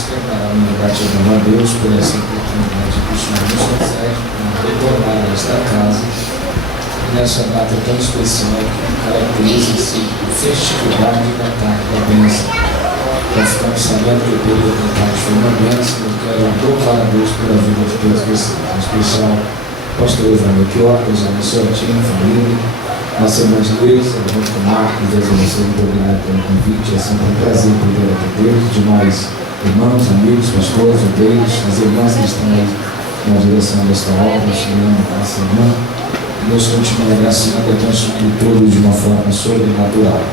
externar a minha gratidão a Deus por essa oportunidade que o Senhor nos concede para retornar a esta casa nessa data tão especial que caracteriza-se a festividade da tarde da bênção. Nós ficamos sabendo que o período da tarde foi uma bênção. Eu quero louvar a Deus pela vida de todos vocês, em especial pastor Evandro Chior, Deus abençoe a ti, a família, nossa irmã de Deus, junto com o Marcos, Deus abençoe, muito obrigado pelo convite. É sempre um prazer poder atender os demais irmãos, amigos, pastores, obreiros, as irmãs que estão aí na direção desta obra, auxiliando a nossa irmã. Deus continua agraciando e abençoando tudo de uma forma sobrenatural.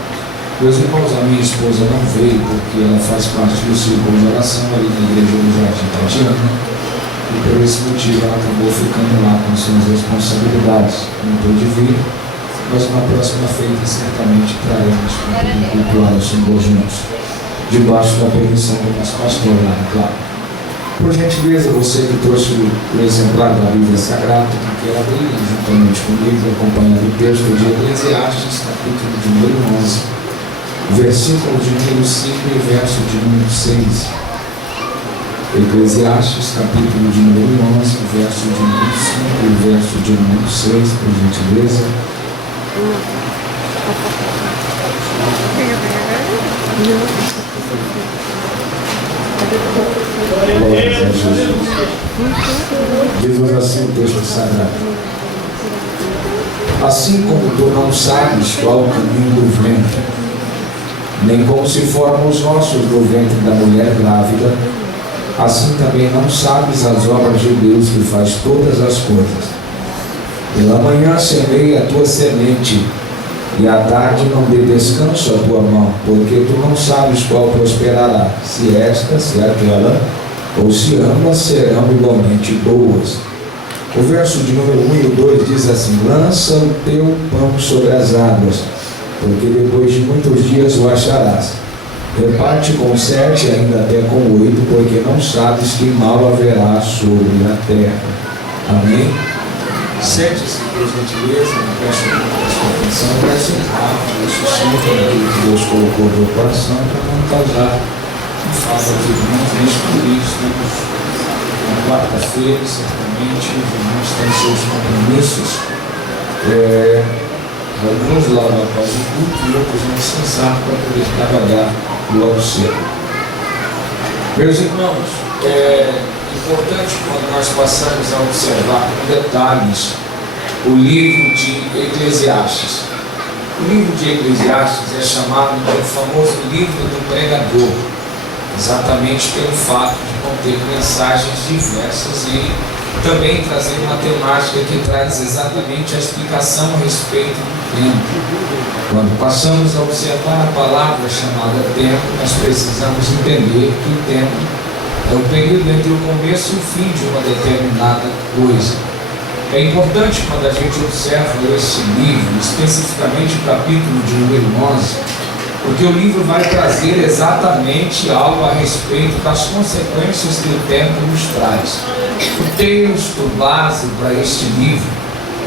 Meus irmãos, a minha esposa não veio porque ela faz parte do círculo de oração ali na igreja do Jardim Tatiana, e por esse motivo ela acabou ficando lá com suas responsabilidades. Não pôde vir, mas na próxima feita certamente traremos para poder cultuar o Senhor juntos, debaixo da permissão do nosso pastor lá, claro. Por gentileza, você que trouxe o exemplar da Bíblia Sagrada, que quer abrir juntamente comigo, acompanhando o texto de Eclesiastes, capítulo de número 11, versículo de número 5 e verso de número 6. Eclesiastes, capítulo de número 11, verso de número 5 e verso de número 6, por gentileza. Glória a Jesus. Diz assim o texto sagrado: assim como tu não sabes qual o caminho do vento, nem como se formam os ossos do ventre da mulher grávida, assim também não sabes as obras de Deus que faz todas as coisas. Pela manhã semeia a tua semente, e à tarde não dê descanso à tua mão, porque tu não sabes qual prosperará, se esta, se aquela, ou se ambas serão igualmente boas. O verso de número 1 e o 2 diz assim: lança o teu pão sobre as águas, porque depois de muitos dias o acharás. Reparte com 7, ainda até com 8, porque não sabes que mal haverá sobre a terra. Amém? Sente-se, por gentileza, não peço atenção, peço rápido, sucinto, aquilo que Deus colocou no meu coração, para não causar falta de irmãos, deixe por isso. Na quarta-feira, certamente, os irmãos têm seus compromissos, alguns logo após o culto e outros vão descansar para poder trabalhar logo cedo. Meus irmãos, importante quando nós passamos a observar com detalhes o livro de Eclesiastes. O livro de Eclesiastes é chamado de o famoso livro do pregador, exatamente pelo fato de conter mensagens diversas e também trazer uma temática que traz exatamente a explicação a respeito do tempo. Quando passamos a observar a palavra chamada tempo, nós precisamos entender que o tempo é o período entre o começo e o fim de uma determinada coisa. É importante quando a gente observa esse livro, especificamente o capítulo de número 11, porque o livro vai trazer exatamente algo a respeito das consequências que o tempo nos traz. O texto base para este livro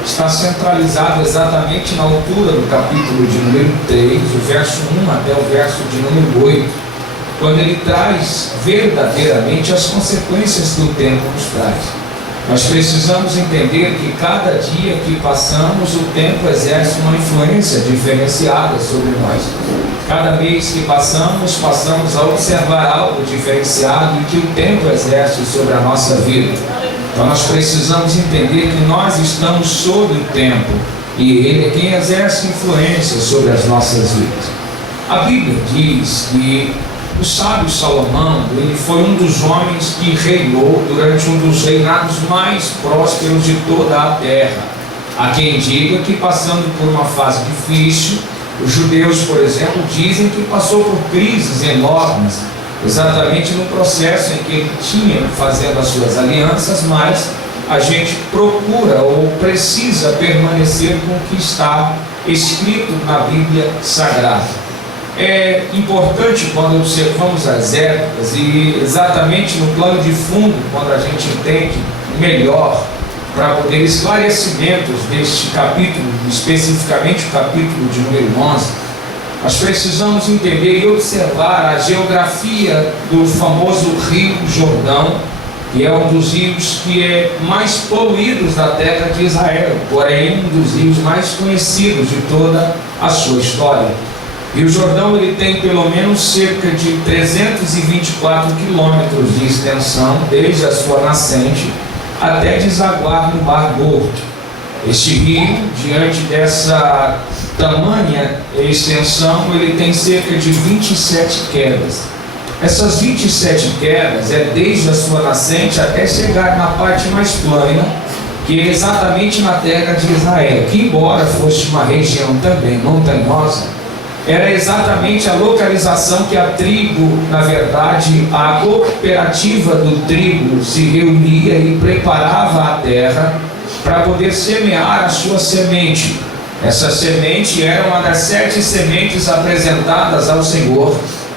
está centralizado exatamente na altura do capítulo de número 3, o verso 1 até o verso de número 8, quando ele traz verdadeiramente as consequências que o tempo nos traz. Nós precisamos entender que cada dia que passamos, o tempo exerce uma influência diferenciada sobre nós. Cada mês que passamos a observar algo diferenciado e que o tempo exerce sobre a nossa vida. Então nós precisamos entender que nós estamos sob o tempo e ele é quem exerce influência sobre as nossas vidas. A Bíblia diz que o sábio Salomão, ele foi um dos homens que reinou durante um dos reinados mais prósperos de toda a terra. Há quem diga que passando por uma fase difícil, os judeus, por exemplo, dizem que passou por crises enormes, exatamente no processo em que ele tinha fazendo as suas alianças, mas a gente procura ou precisa permanecer com o que está escrito na Bíblia Sagrada. É importante quando observamos as épocas e exatamente no plano de fundo, quando a gente entende melhor, para poder esclarecimentos deste capítulo, especificamente o capítulo de número 11, nós precisamos entender e observar a geografia do famoso Rio Jordão, que é um dos rios que é mais poluídos da terra de Israel, porém um dos rios mais conhecidos de toda a sua história. E o Jordão ele tem pelo menos cerca de 324 quilômetros de extensão, desde a sua nascente até desaguar no Mar Morto. Este rio, diante dessa tamanha extensão, ele tem cerca de 27 quedas. Essas 27 quedas é desde a sua nascente até chegar na parte mais plana, que é exatamente na terra de Israel, que embora fosse uma região também montanhosa, era exatamente a localização que a tribo, na verdade, a cooperativa do tribo se reunia e preparava a terra para poder semear a sua semente. Essa semente era uma das 7 sementes apresentadas ao Senhor,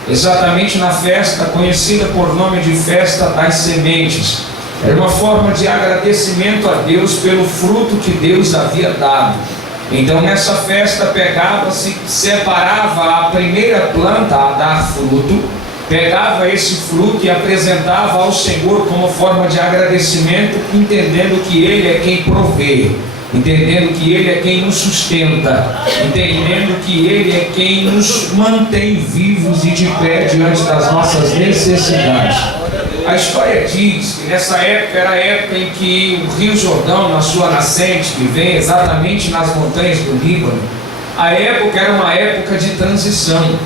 exatamente na festa conhecida por nome de Festa das Sementes. Era uma forma de agradecimento a Deus pelo fruto que Deus havia dado. Então nessa festa pegava-se, separava a primeira planta a dar fruto, pegava esse fruto e apresentava ao Senhor como forma de agradecimento, entendendo que Ele é quem provê, entendendo que Ele é quem nos sustenta, entendendo que Ele é quem nos mantém vivos e de pé diante das nossas necessidades. A história diz que nessa época era a época em que o Rio Jordão, na sua nascente, que vem exatamente nas montanhas do Líbano, a época era uma época de transição.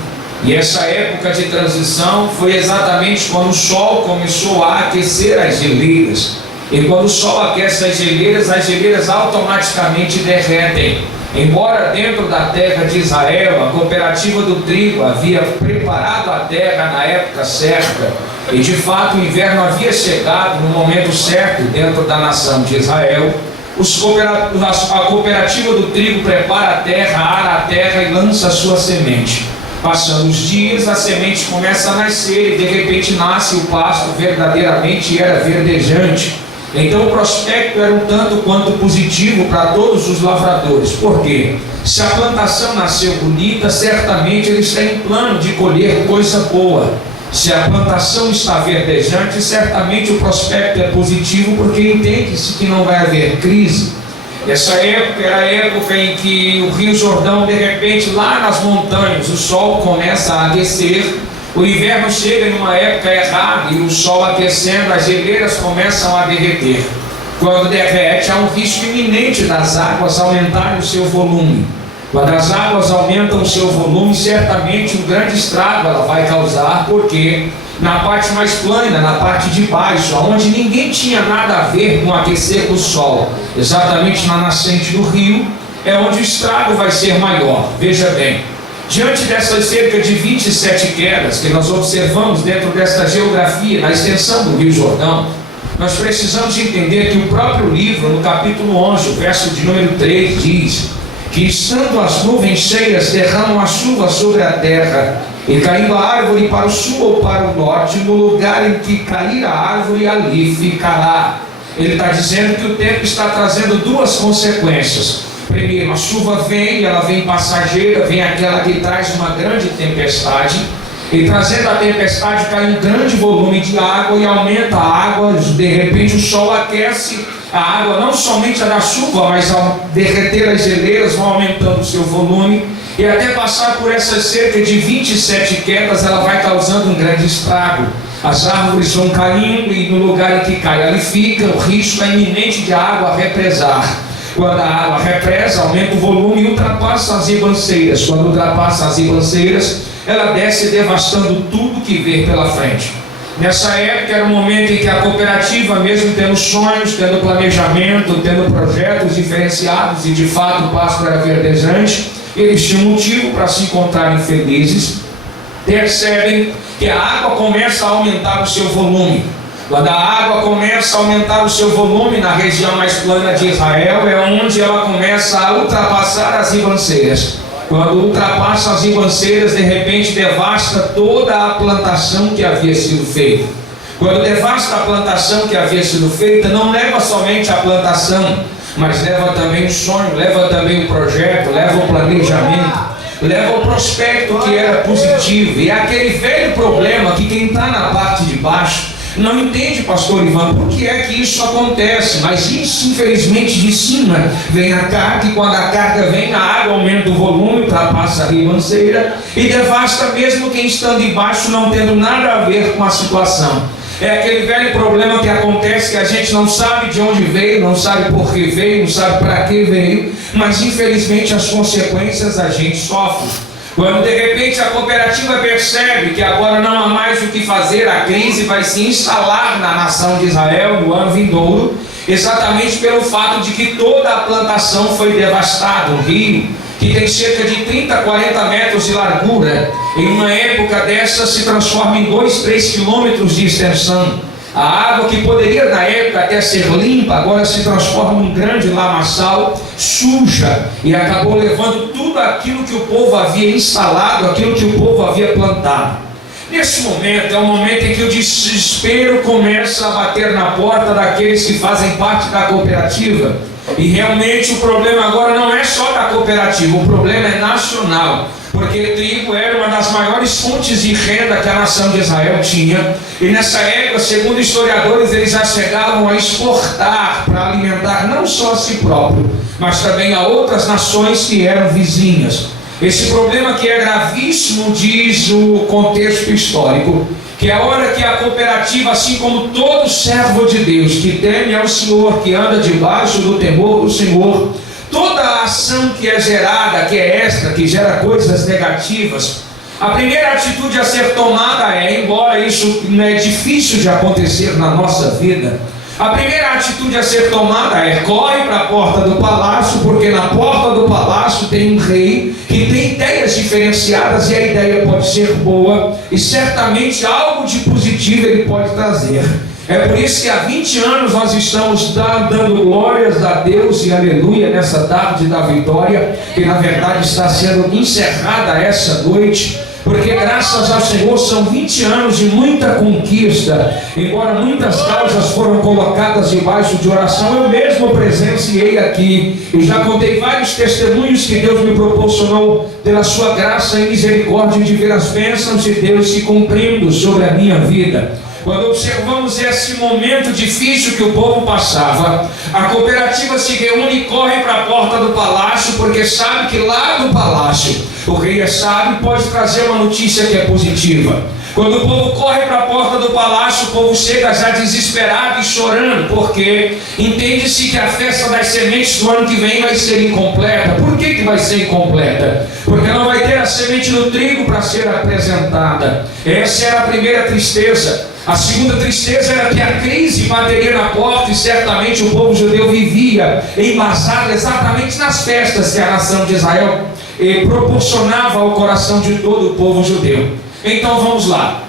E essa época de transição foi exatamente quando o sol começou a aquecer as geleiras. E quando o sol aquece as geleiras automaticamente derretem. Embora dentro da terra de Israel, a cooperativa do trigo havia preparado a terra na época certa, e de fato o inverno havia chegado no momento certo dentro da nação de Israel, a cooperativa do trigo prepara a terra, ara a terra e lança a sua semente. Passando os dias, a semente começa a nascer e de repente nasce o pasto verdadeiramente era verdejante. Então o prospecto era um tanto quanto positivo para todos os lavradores. Por quê? Se a plantação nasceu bonita, certamente eles têm plano de colher coisa boa. Se a plantação está verdejante, certamente o prospecto é positivo, porque entende-se que não vai haver crise. Essa época era a época em que o Rio Jordão, de repente, lá nas montanhas, o sol começa a aquecer. O inverno chega numa época errada e o sol aquecendo, as geleiras começam a derreter. Quando derrete, há um risco iminente das águas aumentarem o seu volume. Quando as águas aumentam o seu volume, certamente um grande estrago ela vai causar, porque na parte mais plana, na parte de baixo, onde ninguém tinha nada a ver com aquecer do sol, exatamente na nascente do rio, é onde o estrago vai ser maior. Veja bem, diante dessas cerca de 27 quedas que nós observamos dentro desta geografia, na extensão do Rio Jordão, nós precisamos entender que o próprio livro, no capítulo 11, o verso de número 3, diz que estando as nuvens cheias, derramam a chuva sobre a terra, e caindo a árvore para o sul ou para o norte, no lugar em que cair a árvore, ali ficará. Ele está dizendo que o tempo está trazendo duas consequências. Primeiro, a chuva vem, ela vem passageira, vem aquela que traz uma grande tempestade, e trazendo a tempestade cai um grande volume de água e aumenta a água. De repente o sol aquece a água, não somente a da chuva, mas ao derreter as geleiras vão aumentando o seu volume, e até passar por essas cerca de 27 quedas ela vai causando um grande estrago. As árvores vão caindo e no lugar em que cai ali fica, o risco é iminente de a água represar. Quando a água represa, aumenta o volume e ultrapassa as ribanceiras. Quando ultrapassa as ribanceiras, ela desce devastando tudo que vê pela frente. Nessa época era um momento em que a cooperativa, mesmo tendo sonhos, tendo planejamento, tendo projetos diferenciados, e de fato o pasto era verdejante, eles tinham motivo para se encontrarem felizes. Percebem que a água começa a aumentar o seu volume. Quando a água começa a aumentar o seu volume na região mais plana de Israel, é onde ela começa a ultrapassar as ribanceiras. Quando ultrapassa as ribanceiras, de repente devasta toda a plantação que havia sido feita. Quando devasta a plantação que havia sido feita, não leva somente a plantação, mas leva também o sonho, leva também o projeto, leva o planejamento. leva ao prospecto que era positivo. E é aquele velho problema que quem está na parte de baixo não entende, pastor Ivan, por que é que isso acontece? Mas isso, infelizmente, de cima vem a carga, e quando a carga vem, a água aumenta o volume, ultrapassa a ribanceira e devasta mesmo quem está de baixo, não tendo nada a ver com a situação. É aquele velho problema que acontece, que a gente não sabe de onde veio, não sabe por que veio, não sabe para que veio, mas infelizmente as consequências a gente sofre. Quando de repente a cooperativa percebe que agora não há mais o que fazer, a crise vai se instalar na nação de Israel no ano vindouro, exatamente pelo fato de que toda a plantação foi devastada. Um rio que tem cerca de 30, 40 metros de largura, em uma época dessa se transforma em 2, 3 quilômetros de extensão. A água que poderia na época até ser limpa, agora se transforma em um grande lamaçal, suja, e acabou levando tudo aquilo que o povo havia instalado, aquilo que o povo havia plantado. Nesse momento, é o momento em que o desespero começa a bater na porta daqueles que fazem parte da cooperativa. E realmente o problema agora não é só da cooperativa, o problema é nacional. Porque trigo era uma das maiores fontes de renda que a nação de Israel tinha. E nessa época, segundo historiadores, eles já chegavam a exportar para alimentar não só a si próprio, mas também a outras nações que eram vizinhas. Esse problema que é gravíssimo, diz o contexto histórico, que é a hora que a cooperativa, assim como todo servo de Deus que teme ao Senhor, que anda debaixo do temor do Senhor, toda a ação que é gerada, que é extra, que gera coisas negativas, a primeira atitude a ser tomada é, embora isso é difícil de acontecer na nossa vida, a primeira atitude a ser tomada é: corre para a porta do palácio, porque na porta do palácio tem um rei que tem ideias diferenciadas, e a ideia pode ser boa, e certamente algo de positivo ele pode trazer. É por isso que há 20 anos nós estamos dando glórias a Deus e aleluia nessa tarde da vitória, que na verdade está sendo encerrada essa noite, porque graças ao Senhor são 20 anos de muita conquista. Embora muitas causas foram colocadas debaixo de oração, eu mesmo presenciei aqui e já contei vários testemunhos que Deus me proporcionou pela sua graça e misericórdia, de ver as bênçãos de Deus se cumprindo sobre a minha vida. Quando observamos esse momento difícil que o povo passava, a cooperativa se reúne e corre para a porta do palácio, porque sabe que lá no palácio o rei é sábio e pode trazer uma notícia que é positiva. Quando o povo corre para a porta do palácio, o povo chega já desesperado e chorando, porque entende-se que a festa das sementes do ano que vem vai ser incompleta. Por que vai ser incompleta? Porque não vai ter a semente do trigo para ser apresentada. Essa era a primeira tristeza. A segunda tristeza era que a crise bateria na porta, e certamente o povo judeu vivia embasado exatamente nas festas que a nação de Israel proporcionava ao coração de todo o povo judeu. Então vamos lá.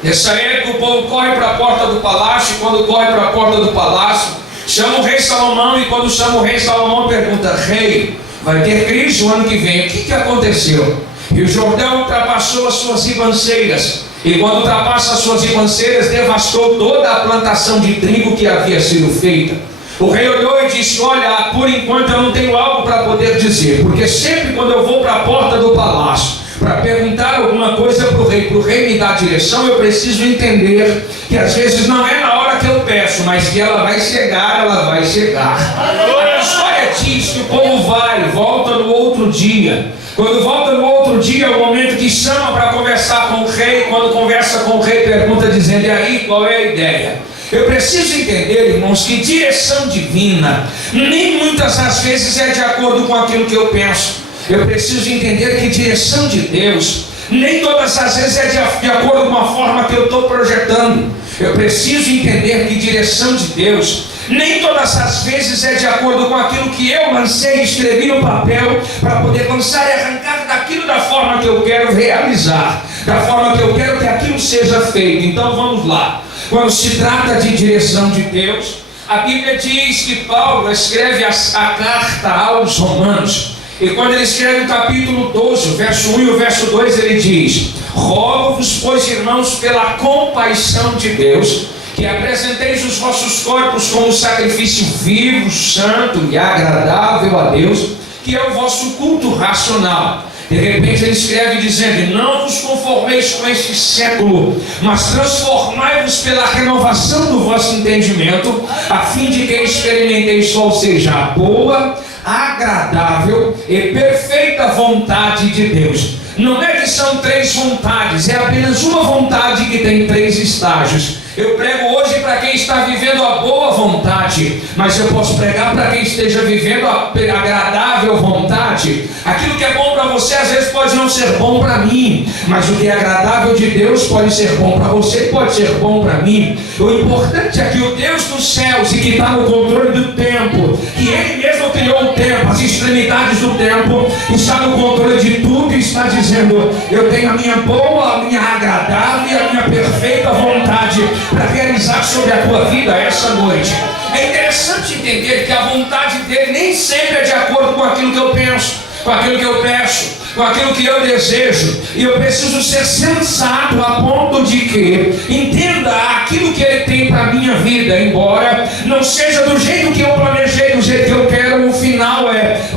Nessa época o povo corre para a porta do palácio, e quando corre para a porta do palácio, chama o rei Salomão, e quando chama o rei Salomão pergunta: rei, vai ter crise o ano que vem, o que aconteceu? E o Jordão ultrapassou as suas ribanceiras, e quando ultrapassa as suas ribanceiras, devastou toda a plantação de trigo que havia sido feita. O rei olhou e disse: olha, por enquanto eu não tenho algo para poder dizer, porque sempre quando eu vou para a porta do palácio para perguntar alguma coisa para o rei me dar direção, eu preciso entender que às vezes não é na hora que eu peço, mas que ela vai chegar, ela vai chegar. A história diz que o povo volta no outro dia. Quando volta no outro dia, é o momento que chama para conversar com o rei. Quando conversa com o rei, pergunta dizendo: e aí, qual é a ideia? Eu preciso entender, irmãos, que direção divina nem muitas das vezes é de acordo com aquilo que eu penso. Eu preciso entender que direção de Deus nem todas as vezes é de acordo com a forma que eu estou projetando. Eu preciso entender que direção de Deus nem todas as vezes é de acordo com aquilo que eu lancei e escrevi no papel para poder lançar e arrancar daquilo da forma que eu quero realizar, da forma que eu quero que aquilo seja feito. Então vamos lá. Quando se trata de direção de Deus, a Bíblia diz que Paulo escreve a carta aos Romanos, e quando ele escreve o capítulo 12, o verso 1 e o verso 2, ele diz: rogo-vos, pois, irmãos, pela compaixão de Deus, que apresenteis os vossos corpos como sacrifício vivo, santo e agradável a Deus, que é o vosso culto racional. De repente ele escreve dizendo: não vos conformeis com este século, mas transformai-vos pela renovação do vosso entendimento, a fim de que experimenteis qual seja a boa, agradável e perfeita vontade de Deus. Não é que são 3 vontades, é apenas uma vontade que tem 3 estágios. Eu prego hoje para quem está vivendo a boa vontade, mas eu posso pregar para quem esteja vivendo a agradável vontade. Aquilo que é bom para você às vezes pode não ser bom para mim, mas o que é agradável de Deus pode ser bom para você e pode ser bom para mim. O importante é que o Deus dos céus, e que está no controle do tempo, que Ele mesmo criou o tempo, as extremidades do tempo, está no controle de tudo e está dizendo: eu tenho a minha boa, a minha agradável e a minha perfeita vontade para realizar sobre a tua vida essa noite. É interessante entender que a vontade dele nem sempre é de acordo com aquilo que eu penso, com aquilo que eu peço, com aquilo que eu desejo. E eu preciso ser sensato a ponto de que entenda aquilo que ele tem para a minha vida, embora não seja do jeito que eu planejei, do jeito que eu quero, o final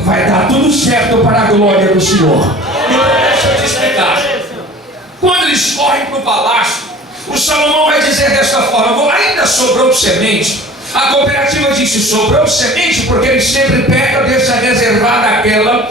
vai dar tudo certo para a glória do Senhor. Então deixa eu te explicar. Quando eles correm para o palácio, o Salomão vai dizer desta forma: ainda sobrou semente. A cooperativa disse: sobrou semente, porque ele sempre pega, deixa reservada aquela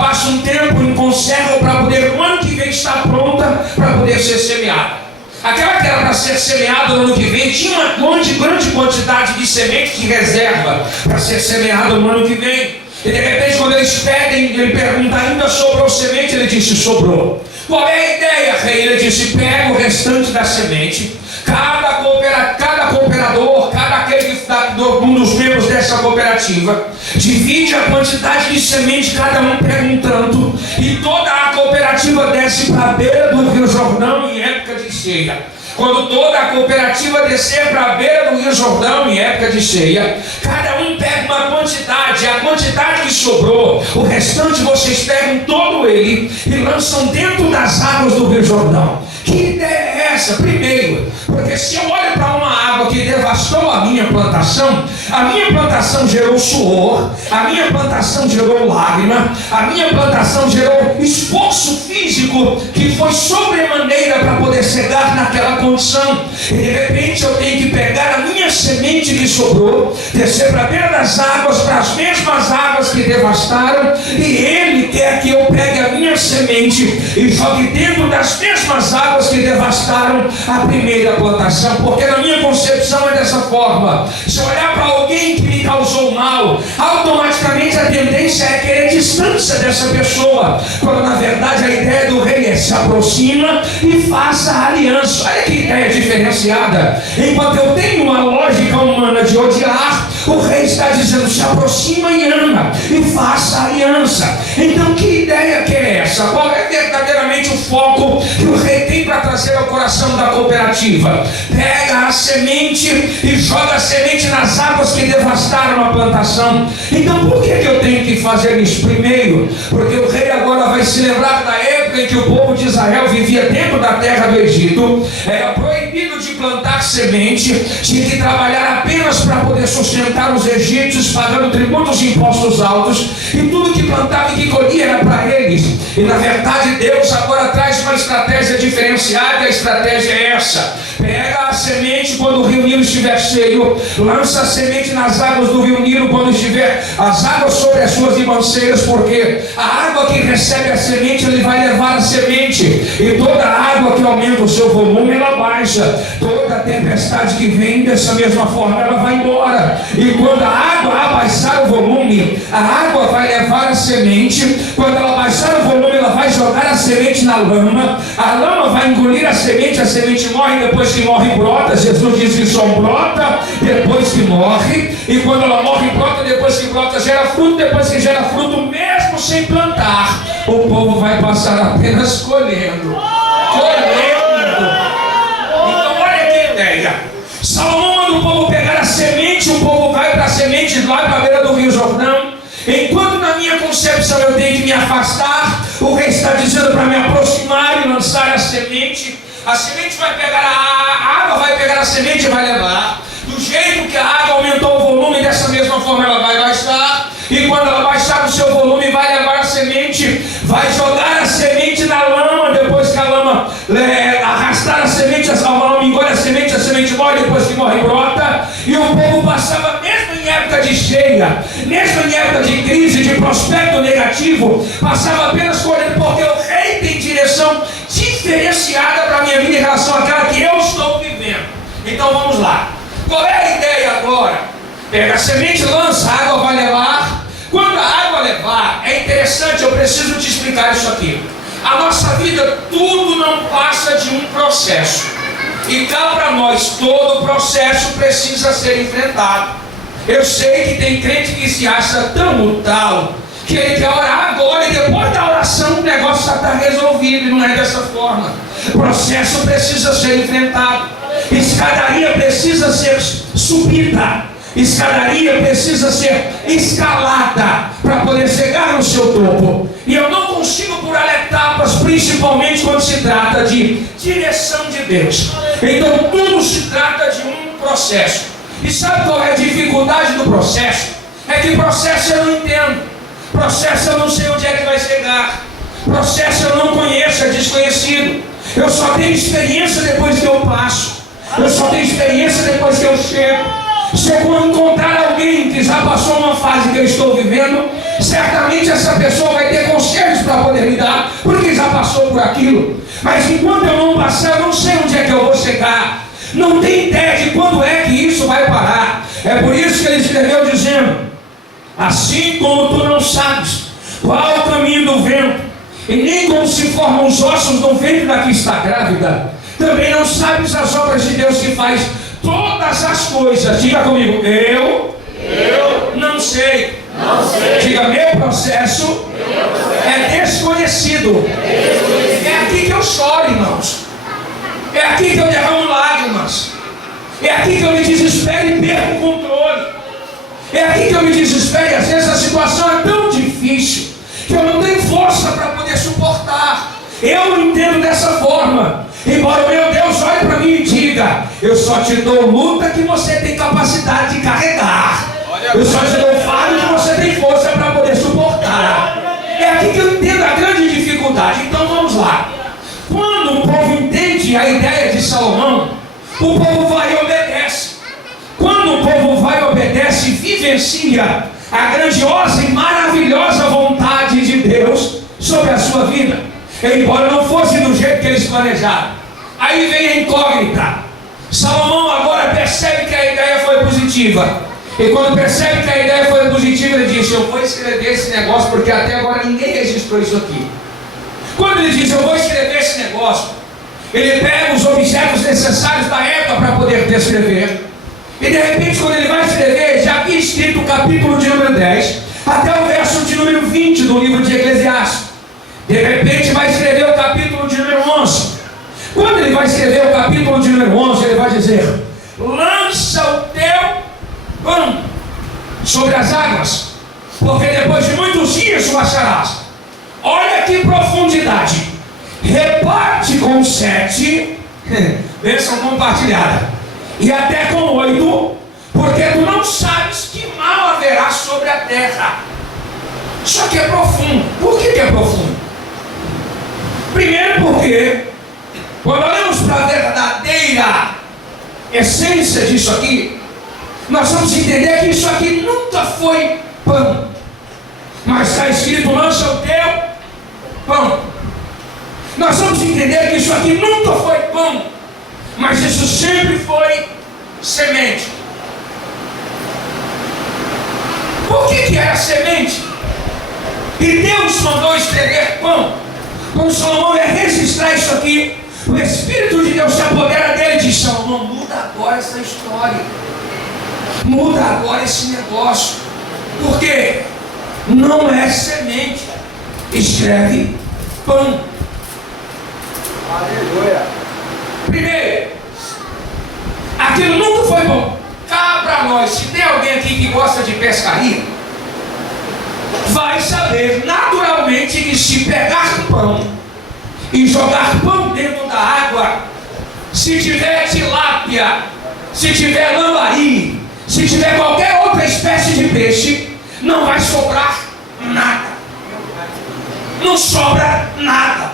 passa um tempo em conserva para poder, no ano que vem, estar pronta para poder ser semeada. Aquela que era para ser semeada no ano que vem tinha uma grande quantidade de semente de reserva para ser semeada no ano que vem. E de repente, quando eles pedem, ele pergunta: ainda sobrou semente? Ele disse: sobrou. Qual é a ideia, rei? Ele disse: pega o restante da semente. Cada cooperador, cada aquele que está um dos membros dessa cooperativa, divide a quantidade de semente, cada um pega um tanto, e toda a cooperativa desce para a beira do Rio Jordão em época de cheia. Quando toda a cooperativa descer para a beira do Rio Jordão em época de cheia, cada um pega uma quantidade, a quantidade que sobrou, o restante vocês pegam todo ele e lançam dentro das águas do Rio Jordão. Que ideia é essa? Primeiro, porque se eu olho para uma água que devastou a minha plantação gerou suor, a minha plantação gerou lágrima, a minha plantação gerou esforço físico que foi sobremaneira para poder chegar naquela condição. E de repente eu tenho que pegar a minha semente que sobrou, descer para a beira das águas, para as mesmas águas que devastaram, e Ele quer que eu pegue a minha semente e jogue dentro das mesmas águas que devastaram a primeira plantação. Porque na minha concepção é dessa forma: se eu olhar para alguém que me causou mal, automaticamente a tendência é querer distância dessa pessoa, quando na verdade a ideia do rei é: se aproxima e faça aliança. Olha que ideia diferenciada. Enquanto eu tenho uma lógica humana de odiar, o rei está dizendo: se aproxima e ama e faça aliança. Então que ideia que é essa? Qual é verdadeiramente o foco que o rei tem para trazer ao coração da cooperativa? Pega a semente e joga a semente nas águas que devastaram a plantação. Então por que eu tenho que fazer isso? Primeiro, porque o rei agora vai se lembrar da época em que o povo de Israel vivia dentro da terra do Egito. Era proibido de plantar semente, tinha que trabalhar apenas para poder sustentar os egípcios, pagando tributos e impostos altos, e tudo que plantava e que colhia era para eles. E na verdade Deus agora traz uma estratégia diferenciada. A estratégia é essa: pega a semente quando o rio Nilo estiver cheio, lança a semente nas águas do rio Nilo quando estiver as águas sobre as suas ribanceiras, porque a água que recebe a semente, ele vai levar a semente, e toda água que aumenta o seu volume, ela baixa. Toda tempestade que vem dessa mesma forma, ela vai embora. E quando a água abaixar o volume, a água vai levar a semente. Quando ela baixar o volume, ela vai jogar a semente na lama. A lama vai engolir a semente morre. Depois que morre, brota. Jesus diz que só brota depois que morre. E quando ela morre, brota. Depois que brota, gera fruto. Depois que gera fruto, mesmo sem plantar, o povo vai passar apenas colhendo. Então olha que ideia. Salomão manda o povo pegar a semente. O povo vai para a semente lá para a beira do Rio Jordão. Enquanto na minha concepção eu tenho que me afastar, o rei está dizendo para me aproximar e lançar a semente. A semente vai pegar a água, vai pegar a semente e vai levar. Do jeito que a água aumentou o volume, dessa mesma forma ela vai baixar. E quando ela baixar o seu volume, vai levar a semente semente, vai jogar a semente na lama, depois que a lama arrastar a semente, a lama engole a semente morre, depois que morre brota. E o povo passava, mesmo em época de cheia, mesmo em época de crise, de prospecto negativo, passava apenas colhendo, porque o rei tem direção diferenciada para a minha vida em relação àquela que eu estou vivendo. Então vamos lá. Qual é a ideia agora? Pega a semente, lança, a água vai levar. Quando a água levar, é interessante, eu preciso te explicar isso aqui. A nossa vida, tudo não passa de um processo. E cá para nós, todo processo precisa ser enfrentado. Eu sei que tem crente que se acha tão brutal, que ele quer orar agora e depois da oração o negócio já está resolvido, e não é dessa forma. O processo precisa ser enfrentado. Escadaria precisa ser subida. Escadaria precisa ser escalada para poder chegar no seu topo. E eu não consigo pular etapas, principalmente quando se trata de direção de Deus. Então tudo se trata de um processo. E sabe qual é a dificuldade do processo? É que processo eu não entendo. Processo eu não sei onde é que vai chegar. Processo eu não conheço, é desconhecido. Eu só tenho experiência depois que eu passo. Eu só tenho experiência depois que eu chego. Se eu encontrar alguém que já passou uma fase que eu estou vivendo, certamente essa pessoa vai ter conselhos para poder me dar, porque já passou por aquilo. Mas enquanto eu não passar, eu não sei onde é que eu vou chegar. Não tenho ideia de quando é que isso vai parar. É por isso que ele escreveu dizendo: assim como tu não sabes qual é o caminho do vento, e nem como se formam os ossos no ventre da que está grávida, também não sabes as obras de Deus que faz todas as coisas. Diga comigo, eu não sei. Diga, meu processo é desconhecido. É aqui que eu choro, irmãos. É aqui que eu derramo lágrimas. É aqui que eu me desespero e perco o controle. É aqui que eu me desespero e às vezes a situação é tão difícil que eu não tenho força para poder suportar. Eu não entendo dessa forma. Embora o meu Deus olhe para mim e diga: eu só te dou luta que você tem capacidade de carregar. Eu só te dou fardo que você tem força para poder suportar. É aqui que eu entendo a grande dificuldade. Então vamos lá. Quando o povo entende a ideia de Salomão, o povo vai e obedece. Quando o povo vai e obedece, vivencia a grandiosa e maravilhosa vontade de Deus sobre a sua vida. Embora não fosse do jeito que eles planejaram. Aí vem a incógnita. Salomão agora percebe que a ideia foi positiva. E quando percebe que a ideia foi positiva, ele diz: eu vou escrever esse negócio, porque até agora ninguém registrou isso aqui. Quando ele diz: eu vou escrever esse negócio, ele pega os objetos necessários da época para poder descrever. E de repente, quando ele vai escrever, já havia escrito o capítulo de número 10 até o verso de número 20 do livro de Eclesiastes. De repente vai escrever o capítulo de número 11. Quando ele vai escrever o capítulo de número 11, ele vai dizer: lança o teu pão sobre as águas, porque depois de muitos dias o acharás. Olha que profundidade. Reparte com 7, bênção compartilhada, e até com 8, porque tu não sabes que mal haverá sobre a terra. Isso aqui é profundo. Por que é profundo? Primeiro porque, quando olhamos para a verdadeira essência disso aqui, nós vamos entender que isso aqui nunca foi pão. Mas está escrito: lança o teu pão. Nós vamos entender que isso aqui nunca foi pão, mas isso sempre foi semente. Por que era semente? E Deus mandou escrever pão. Quando Salomão ia registrar isso aqui, o Espírito de Deus se apodera dele e diz: Salomão, muda agora essa história. Muda agora esse negócio. Por quê? Não é semente. Escreve pão. Aleluia. Primeiro, aquilo nunca foi bom. Cá para nós, se tem alguém aqui que gosta de pescaria, vai saber naturalmente que se pegar pão e jogar pão dentro da água, se tiver tilápia, se tiver lambari, se tiver qualquer outra espécie de peixe, não vai sobrar nada. não sobra nada.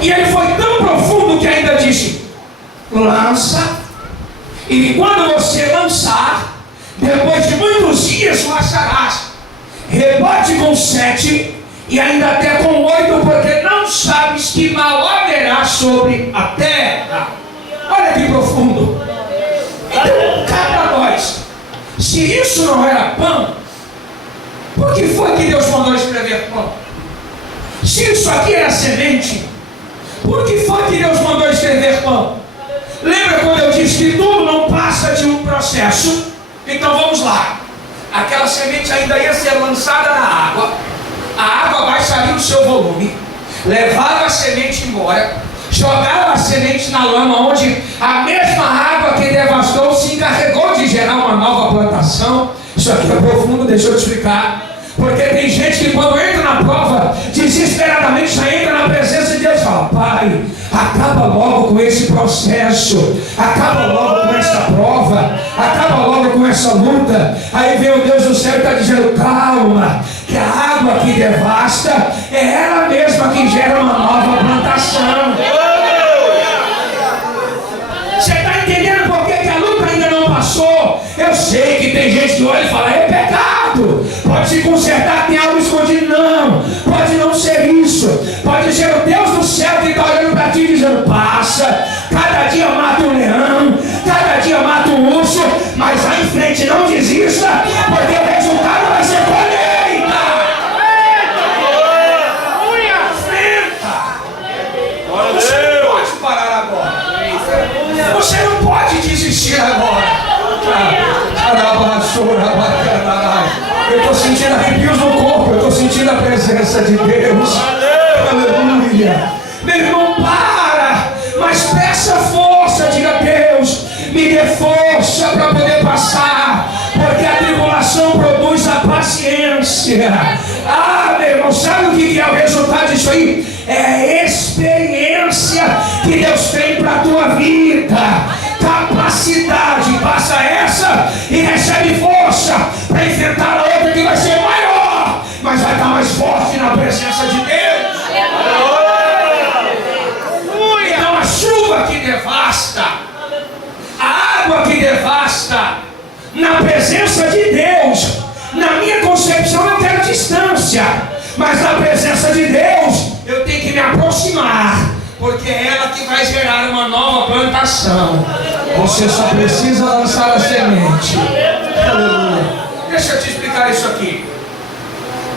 E ele foi tão profundo que ainda disse: lança, e quando você lançar, depois de muitos dias lançarás. Rebote com 7 e ainda até com 8, porque não sabes que mal haverá sobre a terra. Olha que profundo. Então, cá para nós, se isso não era pão, por que foi que Deus mandou escrever pão? Se isso aqui era semente, por que foi que Deus mandou escrever pão? Lembra quando eu disse que tudo não passa de um processo? Então vamos lá. Aquela semente ainda ia ser lançada na água. A água vai sair do seu volume, levava a semente embora, jogava a semente na lama, onde a mesma água que devastou se encarregou de gerar uma nova plantação. Isso aqui é profundo, deixa eu te explicar. Porque tem gente que quando entra na prova, desesperadamente já entra na presença de Deus e fala: Pai, acaba logo com esse processo, acaba logo com essa prova, acaba logo com essa luta. Aí vem o Deus do céu e está dizendo: calma, que a água que devasta é ela mesma que gera uma nova plantação. Você está entendendo por que a luta ainda não passou? Eu sei que tem gente que olha e fala: é pecado, pode se consertar, tem algo escondido. Não, pode não ser isso. Pode ser o Deus do céu que está olhando para ti dizendo: passa, cada dia mata um leão, cada dia mata um urso, mas lá em frente não desista, porque o resultado vai ser colheita. Enfrenta. Você não pode parar agora. Você não pode desistir agora. Eu estou sentindo arrepios no corpo, eu estou sentindo a presença de Deus. Aleluia. Meu irmão, para, mas peça força, diga: Deus, me dê força para poder passar, porque a tribulação produz a paciência. Ah, meu irmão, sabe o que é o resultado disso aí? É a experiência que Deus tem para a tua vida. Capacidade, passa essa e recebe força para enfrentar a outra que vai ser maior, mas vai estar mais forte na presença de Deus. Então a chuva que devasta, a água que devasta, na presença de Deus, na minha concepção eu quero distância, mas na presença de Deus eu tenho que me aproximar, porque é ela que vai gerar uma nova plantação. Você só precisa lançar a semente. Aleluia. Deixa eu te explicar isso aqui.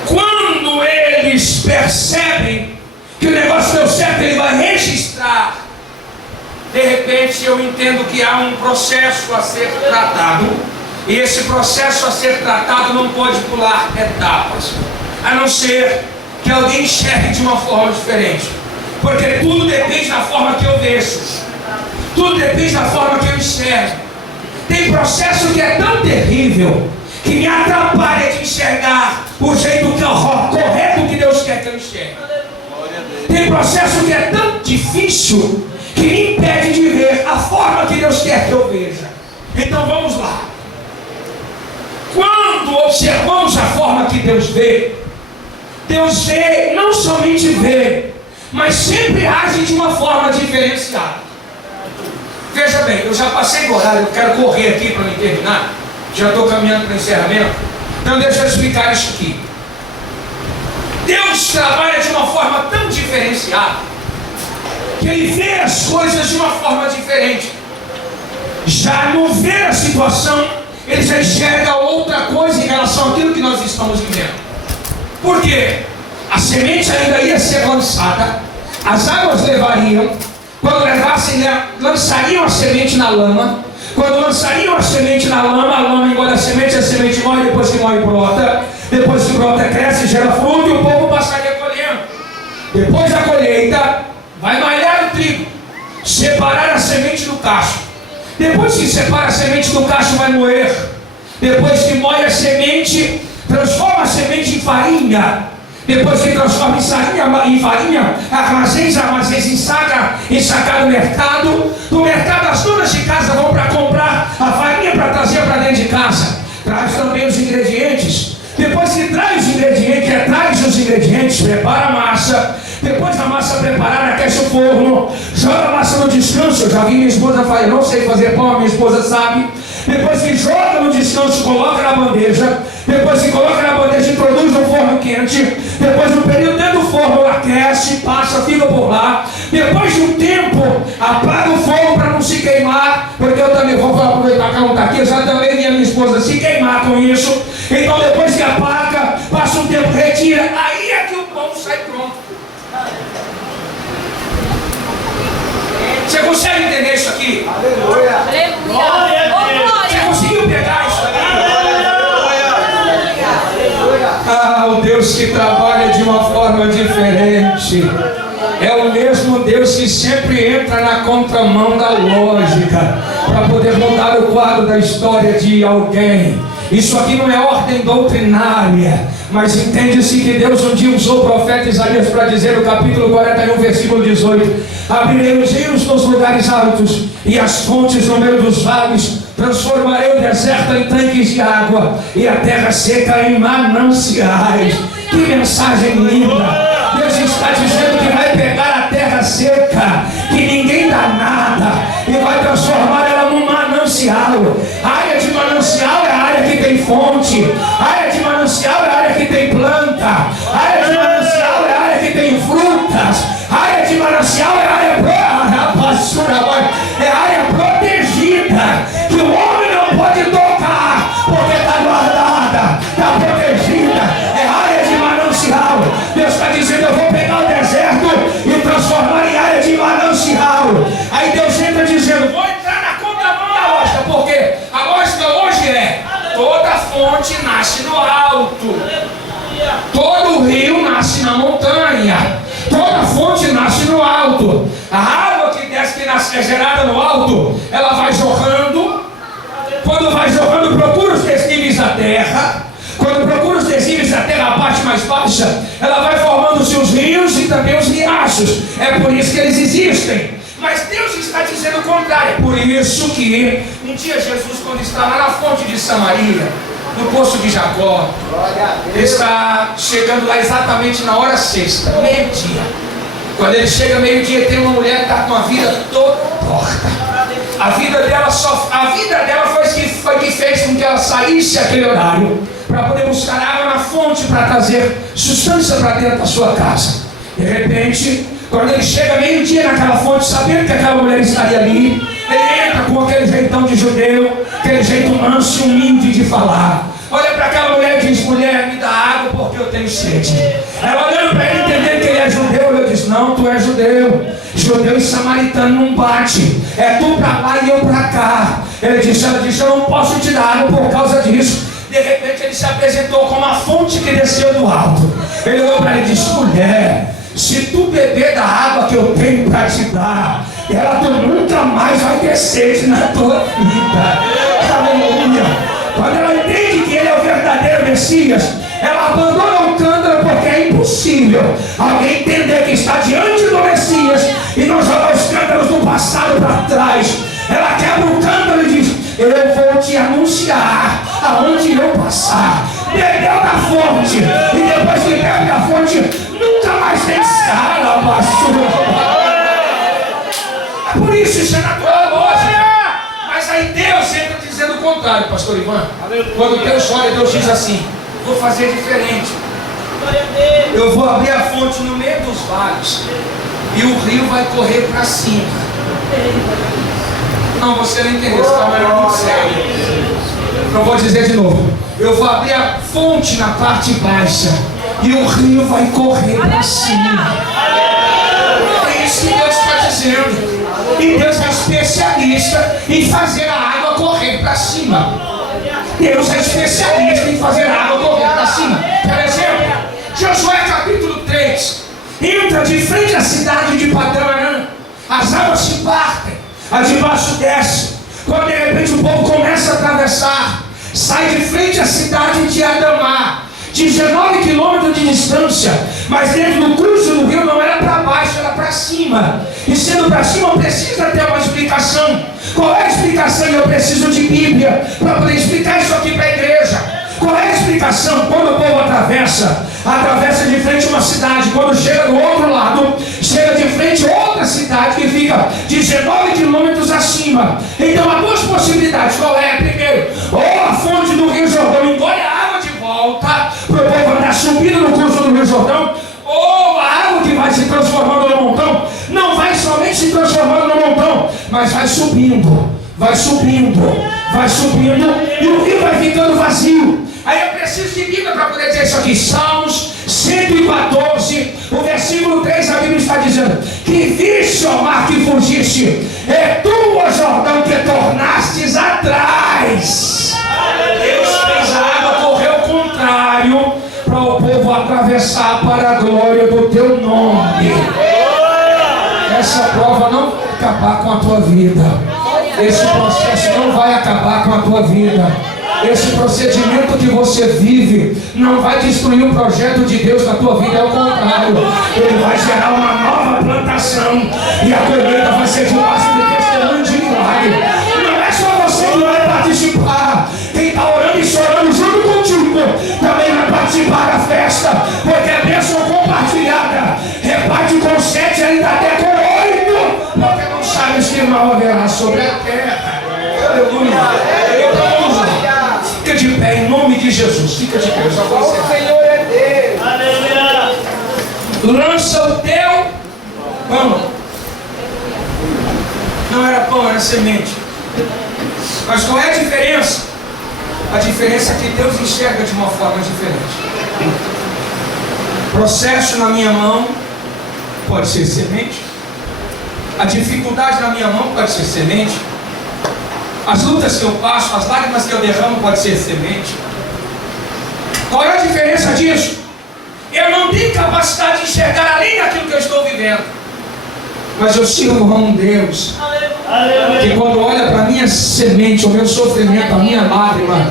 Quando eles percebem que o negócio deu certo, ele vai registrar. De repente eu entendo que há um processo a ser tratado, e esse processo a ser tratado não pode pular etapas, a não ser que alguém enxergue de uma forma diferente. Porque tudo depende da forma que eu vejo, tudo depende da forma que eu enxergo. Tem processo que é tão terrível que me atrapalha de enxergar o jeito que correto que Deus quer que eu enxergue. Tem processo que é tão difícil que me impede de ver a forma que Deus quer que eu veja. Então vamos lá. Quando observamos a forma que Deus vê, não somente vê, mas sempre age de uma forma diferenciada. Veja bem, eu já passei do horário, eu quero correr aqui para me terminar, já estou caminhando para o encerramento, então deixa eu explicar isso aqui. Deus trabalha de uma forma tão diferenciada, que Ele vê as coisas de uma forma diferente. Já no ver a situação, Ele já enxerga outra coisa em relação àquilo que nós estamos vivendo. Por quê? A semente ainda ia ser lançada, as águas levariam, quando levassem, lançariam a semente na lama. Quando lançariam a semente na lama, a lama engole a semente morre, depois que morre brota, depois que brota cresce, gera fruto e o povo passaria colhendo. Depois da colheita, vai malhar o trigo, separar a semente do cacho. Depois que separa a semente do cacho, vai moer. Depois que moe a semente, transforma a semente em farinha. Depois que transforma em farinha, armazéns ensaca do mercado. Do mercado as donas de casa vão para comprar a farinha para trazer para dentro de casa. Traz também os ingredientes. Depois que traz os ingredientes, prepara a massa. forno, joga a massa no descanso. Eu já vi minha esposa fazer, não sei fazer pão, a minha esposa sabe. Depois que joga no descanso, coloca na bandeja. Depois que coloca na bandeja, introduz no forno quente. Depois do período dentro do forno, aquece, passa, fica por lá. Depois de um tempo, apaga o fogo para não se queimar. Porque eu também vou aproveitar que ela não está aqui. Eu já também vi a minha esposa se queimar com isso. Então depois que apaga, passa um tempo, retira. Aí é que o pão sai pronto. Você consegue entender isso aqui? Aleluia! Você conseguiu pegar isso aqui? Ah, o Deus que trabalha de uma forma diferente é o mesmo Deus que sempre entra na contramão da lógica para poder mudar o quadro da história de alguém. Isso aqui não é ordem doutrinária, mas entende-se que Deus um dia usou o profeta Isaías para dizer no capítulo 41, versículo 18: abrirei os rios nos lugares altos e as fontes no meio dos vales, transformarei o deserto em tanques de água e a terra seca em mananciais. Que mensagem linda! Deus está dizendo que vai pegar a terra seca, que ninguém dá nada, e vai transformar ela num manancial. A área de manancial é a área que tem fonte, a área de manancial é a área que tem planta, a área de manancial é a área que tem frutas, a área de manancial é a área protegida, que o homem não pode tocar, porque está guardada, está protegida. É a área de manancial. Deus está dizendo: eu vou pegar o deserto e transformar em área de manancial. Aí Deus entra dizendo: vou entrar na contramão da lógica, porque a lógica hoje é: toda fonte nasce no alto, todo rio nasce na montanha, toda fonte nasce no alto. A água que desce, que nasce, é gerada no alto, ela vai jorrando. Quando vai jorrando, procura os desníveis da terra. Quando procura os desníveis da terra, a parte mais baixa, ela vai formando-se os rios e também os riachos. É por isso que eles existem. Mas Deus está dizendo o contrário. É por isso que um dia Jesus, quando está lá na fonte de Samaria, no poço de Jacó, ele está chegando lá exatamente na hora sexta, meio-dia. Quando ele chega meio-dia, tem uma mulher que está com a vida toda torta. A vida dela foi que fez com que ela saísse aquele horário para poder buscar água na fonte para trazer sustância para dentro da sua casa. De repente, quando ele chega meio-dia naquela fonte, sabendo que aquela mulher estaria ali, ele entra com aquele jeitão de judeu, aquele jeito manso e humilde de falar. Olha para aquela mulher e diz: mulher, me dá água porque eu tenho sede. Ela olhando para ele, entendendo que ele é judeu, ele diz: não, tu és judeu. Judeu e samaritano não bate. É tu para lá e eu para cá. Ela disse: eu não posso te dar água por causa disso. De repente ele se apresentou como a fonte que desceu do alto. Ele olhou para ele e disse: mulher, se tu beber da água que eu tenho para te dar, ela tu nunca mais vai ter sede na tua vida. Aleluia. Quando ela entende que ele é o verdadeiro Messias, ela abandona o cântaro, porque é impossível alguém entender que está diante do Messias e não jogar os cântaros do passado para trás. Ela quebra o cântaro e diz: eu vou te anunciar aonde eu passar. Bebeu da fonte, e depois que bebe da fonte, nunca mais tem sala, pastor. Por isso é natural, lógica. Mas aí Deus entra dizendo o contrário, pastor Ivan. Quando Deus olha, Deus diz assim: vou fazer diferente. Eu vou abrir a fonte no meio dos vales e o rio vai correr para cima. Não, você não entendeu, você está olhando muito sério. Não vou dizer de novo. Eu vou abrir a fonte na parte baixa e o rio vai correr para cima. É isso que Deus está dizendo. E Deus é especialista em fazer a água correr para cima. Deus é especialista em fazer a água correr para cima. Por exemplo, Josué capítulo 3. Entra de frente à cidade de Padã-Arã. As águas se partem, a de baixo desce. Quando de repente o povo começa a atravessar, sai de frente à cidade de Adamá, 19 quilômetros de distância, mas dentro do curso do rio não era para baixo, era para cima. E sendo para cima precisa ter uma explicação. Qual é a explicação? Eu preciso de Bíblia para poder explicar isso aqui para a igreja. Qual é a explicação? edificação, quando o povo atravessa de frente uma cidade, quando chega do outro lado, chega de frente outra cidade que fica 19 quilômetros acima. Então há duas possibilidades. Qual é? Primeiro, ou a fonte do Rio Jordão engole a água de volta para o povo andar subindo no curso do Rio Jordão, ou a água que vai se transformando no montão não vai somente se transformando no montão, mas vai subindo, vai subindo, vai subindo, e o rio vai ficando vazio. Aí eu preciso de Bíblia para poder dizer isso aqui. Salmos 114, o versículo 3, a Bíblia está dizendo: que viste, ó mar, que fugiste, é tu, ó Jordão, que tornastes atrás. Deus fez a água correr ao contrário, para o povo atravessar para a glória do teu nome. Essa prova não vai acabar com a tua vida. Esse processo não vai acabar com a tua vida. Esse procedimento que você vive não vai destruir o projeto de Deus na tua vida, ao contrário, ele vai gerar uma nova plantação, e a colheita vai ser de base de testemunho de milagre. Não é só você que vai participar, quem está orando e chorando junto contigo também vai participar da festa, porque é bênção compartilhada. Reparte com 7, ainda até com 8, porque não sabes que mal haverá sobre a terra. Aleluia. Fica de pé em nome de Jesus. Fica de pé. Eu só vou encerrar. O Senhor é Deus. Aleluia. Lança o teu pão. Não era pão, era semente. Mas qual é a diferença? A diferença é que Deus enxerga de uma forma diferente. Processo na minha mão pode ser semente. A dificuldade na minha mão pode ser semente. As lutas que eu passo, as lágrimas que eu derramo pode ser semente. Qual é a diferença disso? Eu não tenho capacidade de enxergar além daquilo que eu estou vivendo, mas eu sirvo a um Deus que quando olha para a minha semente, o meu sofrimento, a minha lágrima,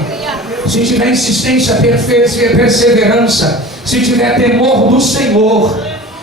se tiver insistência, perseverança, se tiver temor do Senhor,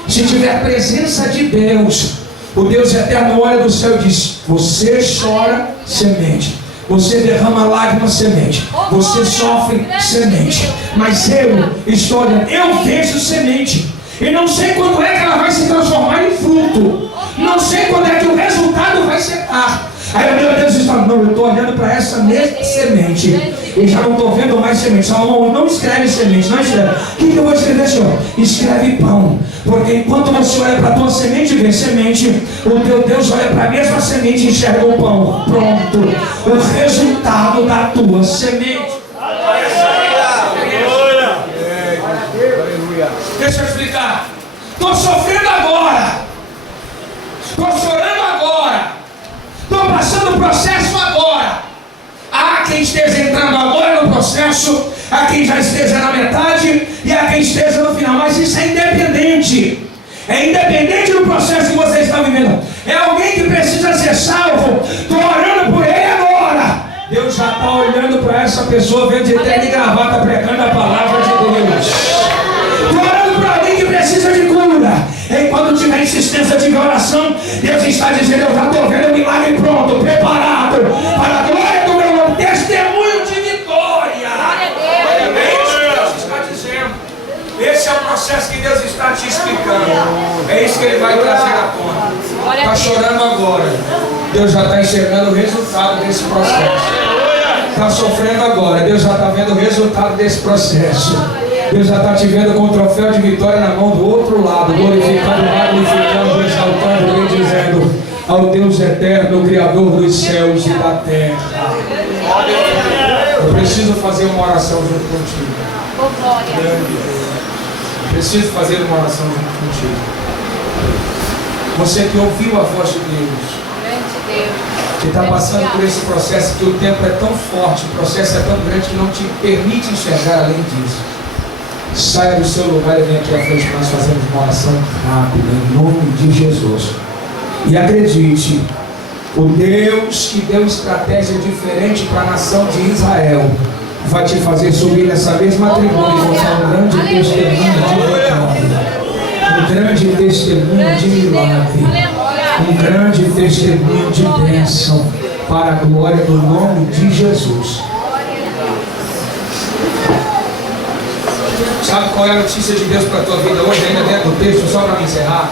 se tiver presença de Deus, o Deus eterno olha do céu e diz: você chora, semente. Você derrama lágrimas, semente. Você sofre, semente. Mas eu estou olhando, eu vejo semente. E não sei quando é que ela vai se transformar em fruto. Não sei quando é que o resultado vai secar. Aí o meu Deus está: não, eu estou olhando para essa mesma semente e já não estou vendo mais semente. Salomão, não escreve semente, não escreve. O que eu vou escrever, Senhor? Escreve pão. Porque enquanto você olha para a tua semente e vê semente, o teu Deus olha para a mesma semente e enxerga o pão. Pronto. O resultado da tua semente. Deixa eu explicar. Estou sofrendo agora. Estou chorando agora. Estou passando o processo agora. Há quem esteja entrando agora no processo, há quem já esteja na metade e há quem esteja no final. Mas isso é independente. É independente do processo que você está vivendo. É alguém que precisa ser salvo. Estou orando por ele agora. Deus já está olhando para essa pessoa, vendo de terno e gravata, pregando a palavra de Deus. Estou orando para alguém que precisa de cura. E quando tiver insistência de oração, Deus está dizendo: eu já estou vendo o milagre pronto, preparado, para a glória do meu nome, testemunho de vitória. É isso que Deus está dizendo. Esse é o processo que Deus está te explicando. É isso que Ele vai trazer à tona. Está chorando agora. Deus já está enxergando o resultado desse processo. Está sofrendo agora. Deus já está vendo o resultado desse processo. Deus já está te vendo com o troféu de vitória na mão do outro lado, glorificando, magnificando, exaltando e dizendo: ao Deus eterno, Criador dos céus e da terra. Eu preciso fazer uma oração junto contigo. Preciso fazer uma oração junto contigo. Você que ouviu a voz de Deus, que está passando por esse processo, que o tempo é tão forte, o processo é tão grande que não te permite enxergar além disso. Saia do seu lugar e venha aqui à frente para nós fazermos uma oração rápida, em nome de Jesus. E acredite, o Deus que deu estratégia diferente para a nação de Israel vai te fazer subir nessa mesma tribuna e mostrar um grande testemunho de vitória, um grande testemunho de milagre, um grande testemunho de bênção para a glória do nome de Jesus. Sabe qual é a notícia de Deus para a tua vida hoje, ainda dentro do texto, só para me encerrar?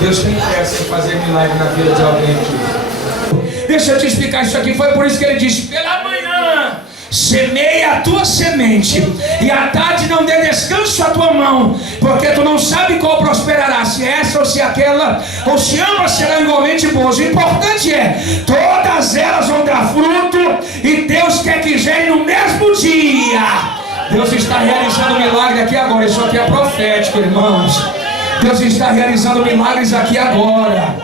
Deus tem pressa em fazer milagre na vida de alguém aqui. Deixa eu te explicar isso aqui. Foi por isso que ele disse: pela manhã semeia a tua semente, e à tarde não dê descanso à tua mão, porque tu não sabe qual prosperará, se essa ou se aquela, ou se ambas serão igualmente boas. O importante é, todas elas vão dar fruto, e Deus quer que gerem no mesmo dia. Deus está realizando milagre aqui agora. Isso aqui é profético, irmãos. Deus está realizando milagres aqui agora.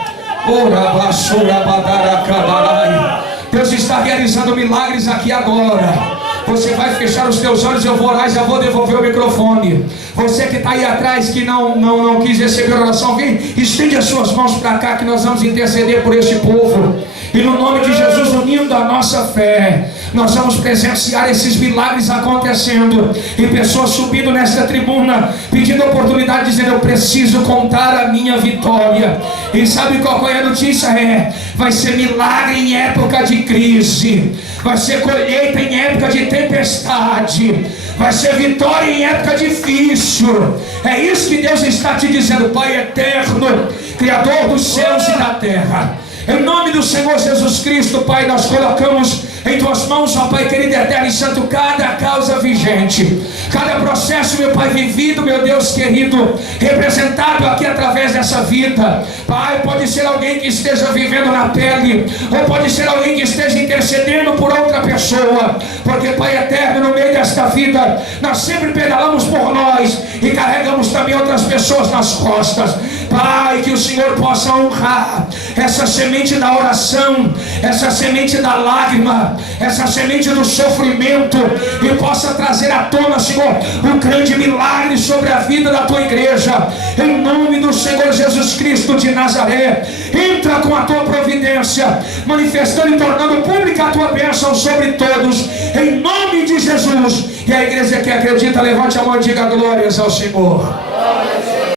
Deus está realizando milagres aqui agora. Você vai fechar os teus olhos, eu vou orar e já vou devolver o microfone. Você que está aí atrás, que não quis receber oração, vem, estende as suas mãos para cá, que nós vamos interceder por este povo. E no nome de Jesus, unindo a nossa fé, nós vamos presenciar esses milagres acontecendo, e pessoas subindo nesta tribuna, pedindo a oportunidade, dizendo: eu preciso contar a minha vitória. E sabe qual é a notícia? Vai ser milagre em época de crise, vai ser colheita em época de tempestade, vai ser vitória em época difícil. É isso que Deus está te dizendo, Pai eterno, Criador dos céus e da terra. Em nome do Senhor Jesus Cristo, Pai, nós colocamos em tuas mãos, ó Pai querido, eterno e santo, cada causa vigente, cada processo, meu Pai, vivido, meu Deus querido, representado aqui através dessa vida. Pai, pode ser alguém que esteja vivendo na pele, ou pode ser alguém que esteja intercedendo por outra pessoa, porque, Pai eterno, no meio desta vida, nós sempre pedalamos por nós e carregamos também outras pessoas nas costas. Pai, que o Senhor possa honrar essa semente da oração, essa semente da lágrima, essa semente do sofrimento, e possa trazer à tona, Senhor, um grande milagre sobre a vida da tua igreja. Em nome do Senhor Jesus Cristo de Nazaré, entra com a tua providência, manifestando e tornando pública a tua bênção sobre todos, em nome de Jesus. E a igreja que acredita, levante a mão e diga glórias ao Senhor.